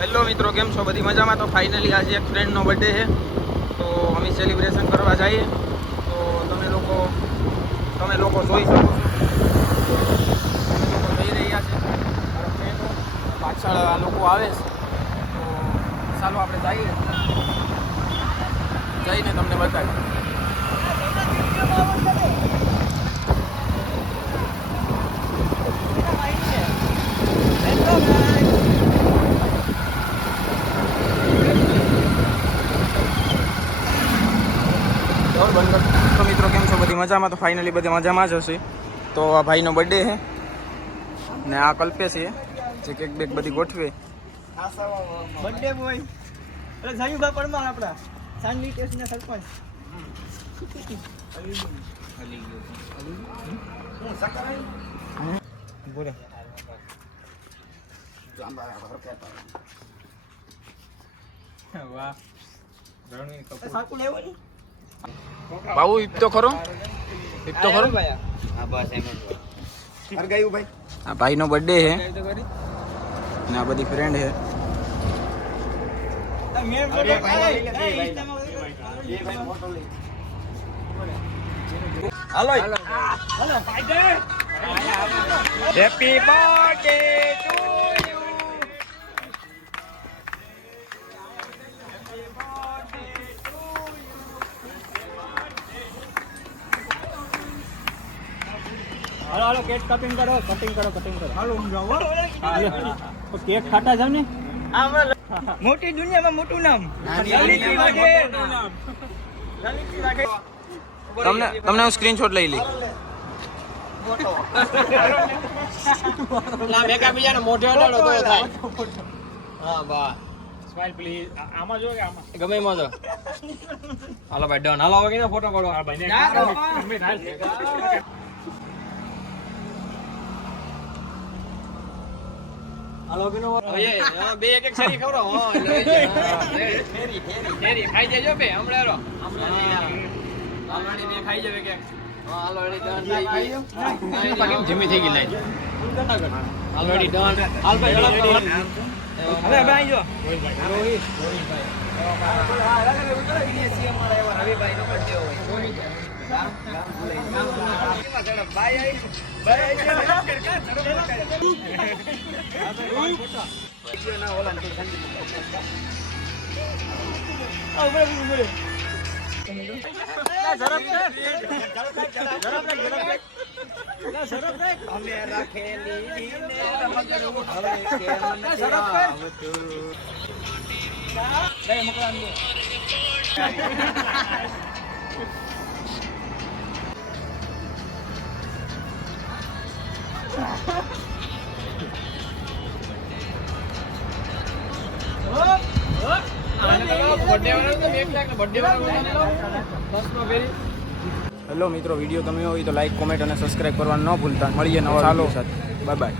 Hello મિત્રો, કેમ છો? બધી મજામાં? તો ફાઇનલી આજે એક ફ્રેન્ડનો બર્થડે છે, તો અમે સેલિબ્રેશન કરવા જઈએ. તો તમે લોકો જોઈ શકો છો, જઈ રહ્યા છે મારા ફ્રેન્ડો, પાછળ આ લોકો આવે છે. તો ચાલો આપણે જઈને તમને બતાવીએ. તો મિત્રો, કેમ છો? બધી મજામાં? તો ફાઇનલી બધી મજામાં જ હશે. તો આ ભાઈનો બર્થડે છે ને આ કલ્પે છે જે કેક બેક બધી ગોઠવે. બર્થડે બોય એટલે જાયુભા પરમાર આપડા સાંગલી ટેસ્ટના સરપંચ. બાબુ ઈપ તો ખરો, આ ભાઈનો બર્થડે છે ને આ બધી ફ્રેન્ડ છે. હાલો હેપી બર્થડે ટુ યુ. હાલો કેક કટિંગ કરો. હાલો હું જાઉં તો કેક ખાતા જાવ ને. મોટી દુનિયામાં મોટું નામ તમને હું સ્ક્રીનશોટ લઈ લઈ. બીજાને મોઢે અડાડો તો થાય. હા બા સ્માઈલ પ્લીઝ. આમાં જો કે આમાં ગમે એમાં જો. હાલો ભાઈ ડન. હાલો હવે કે ફોટો પાડો. આ ભાઈને હાલો કેનો બે એક સારી ખવરો. હા ફેરી ખાઈ જજો બે હમણાં આલવાડી બે ખાઈ જવે કે. હા આલવાડી ડન ખાઈ ગયો. જમી થઈ ગઈ લાઈ. આલવાડી ડન. હાલ ભાઈ ઝડપ. હવે ભાઈ જો રોહિત રવિભાઈ નો બર્થડે હોય. હેલો મિત્રો, વિડીયો ગમ્યો હોય તો લાઈક, કોમેન્ટ અને સબસ્ક્રાઈબ કરવાનું ન ભૂલતા. મળીએ નવા ચાલો સાથે. Bye bye.